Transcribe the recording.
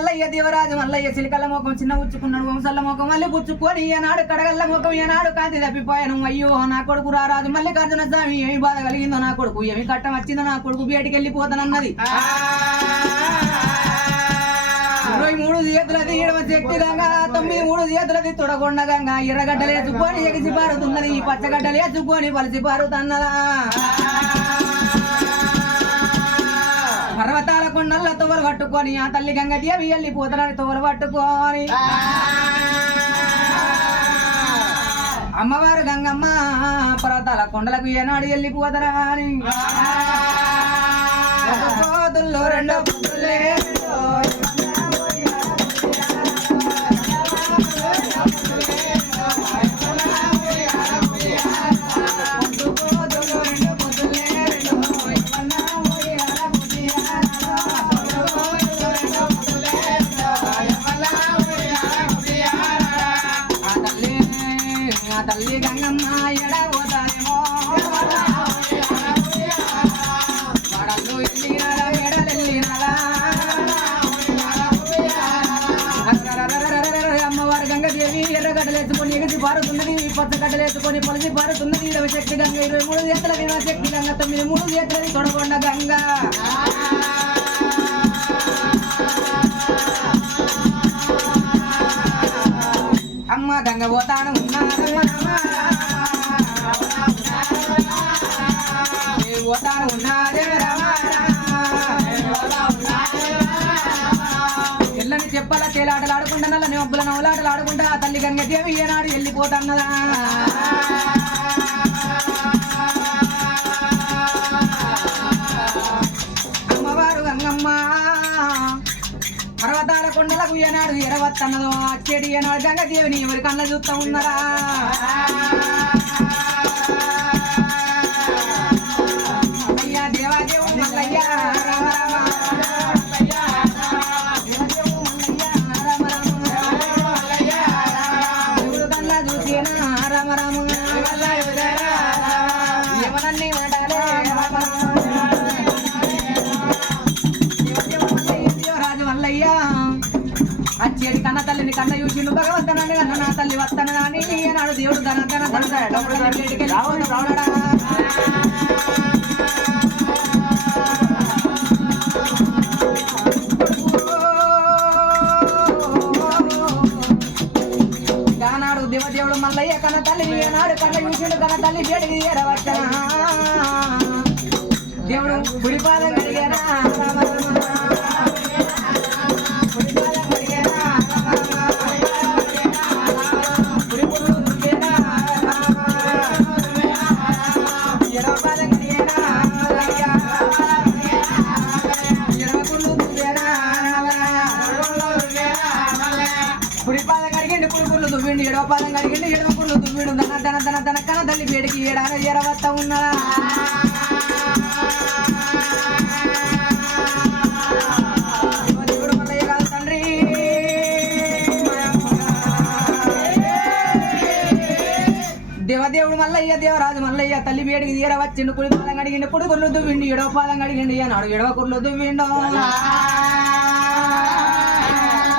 మల్లయ్య దేవరాజు మల్లయ్య చిలికల ముఖం చిన్న ఉచ్చుకున్నాడు వంశల్ల ముఖం మళ్ళీ పుచ్చుకొని ఈనాడు కడగల్ల ముఖం ఈనాడు కాంతి తప్పిపోయాను. అయ్యో నా కొడుకు రారాజు మల్లికార్జున స్వామి ఏమి బాధ కలిగిందో నా కొడుకు ఏమి కట్టం వచ్చిందో నా కొడుకు బయటికి వెళ్ళిపోతానన్నది. ఇరవై మూడు చేతులది ఏడవ శక్తి గంగా తొమ్మిది మూడు చేతులది తొడగొండ గంగా ఎర్రగడ్డలు ఎత్తుకొని ఎగిసి పారుతున్నది ఈ పచ్చగడ్డలు ఎత్తుకొని పలిసి పారుతున్నదా? పర్వతాల కొండల్ల తువ్వలు పట్టుకొని ఆ తల్లి గంగ దేవి వెళ్ళిపోతారని తువలు పట్టుకొని. అమ్మవారు గంగమ్మ పర్వతాల కొండలకు ఏనాడు వెళ్ళిపోతారా అని ఒక పోతుల్లో రెండో పుట్టులే తల్లి గంగమ్మ ఎడ పోతారేమో వడలు వెళ్ళినారా ఎడలెళ్ళినారా అమ్మవారి గంగదేవి ఎర్రగడ్డలేసుకొని ఎగిసి పారుతున్నది పచ్చగడ్డలేసుకొని పలిసి పారుతున్నది ఇరవై శక్తి గంగ ఇరవై మూడు చేతుల ఇరవై శక్తి గంగ తొమ్మిది మూడు చేతులది తొడగొండ గంగ గంగ పోతాను. ఉన్నారమ్మ పోతాను ఉన్నారే ఎల్లని చెప్పాల తేలాటలు ఆడుకుంటానల్లా నేను అబ్బుల నవ్వులాటలు ఆడుకుంటా తల్లి గంగ దేవి ఏనాడు వెళ్ళిపోతాన్నదా పర్వతాల కొండలకు ఏనాడు ఎరవత్తన్నదో అచ్చేడి ఏనాడు గంగ దేవిని ఎవరి కళ్ళ చూస్తా ఉన్నారా? అచ్చేడి కన్న తల్లిని కన్న చూసిండు భగవంతనాన్ని కన్న నా తల్లి వస్తానని అన్నాడు దేవుడు ధన ధన దేవదేవుడు మల్లయ్య కన్న తల్లి ఏనాడు కన్న చూసిండు కన్న తల్లి బయటికి ఏరవచ్చనా దేవుడు గుడిపాదం కలిగేనా కొడుకులు కడిగిండి కుడి దువ్విండి ఎడవ పాదం కడిగిండి ఏడవ పుల్లు దువ్విండు. దన దన దన దన కన తల్లి వేడికి ఏడాన ఎరవత్త ఉన్నదా దేవుడు మల్లయ్య దేవదేవుడు మల్లయ్య దేవరాజు మల్లయ్య తల్లి వేడికి తీర వచ్చిండు కుడి పాదం కడిగిండు కుడి కుర్లు దువ్విండు ఎడవ పాదం కడిగిండు అన్నాడు ఎడవ కుర్లు దువ్విండు.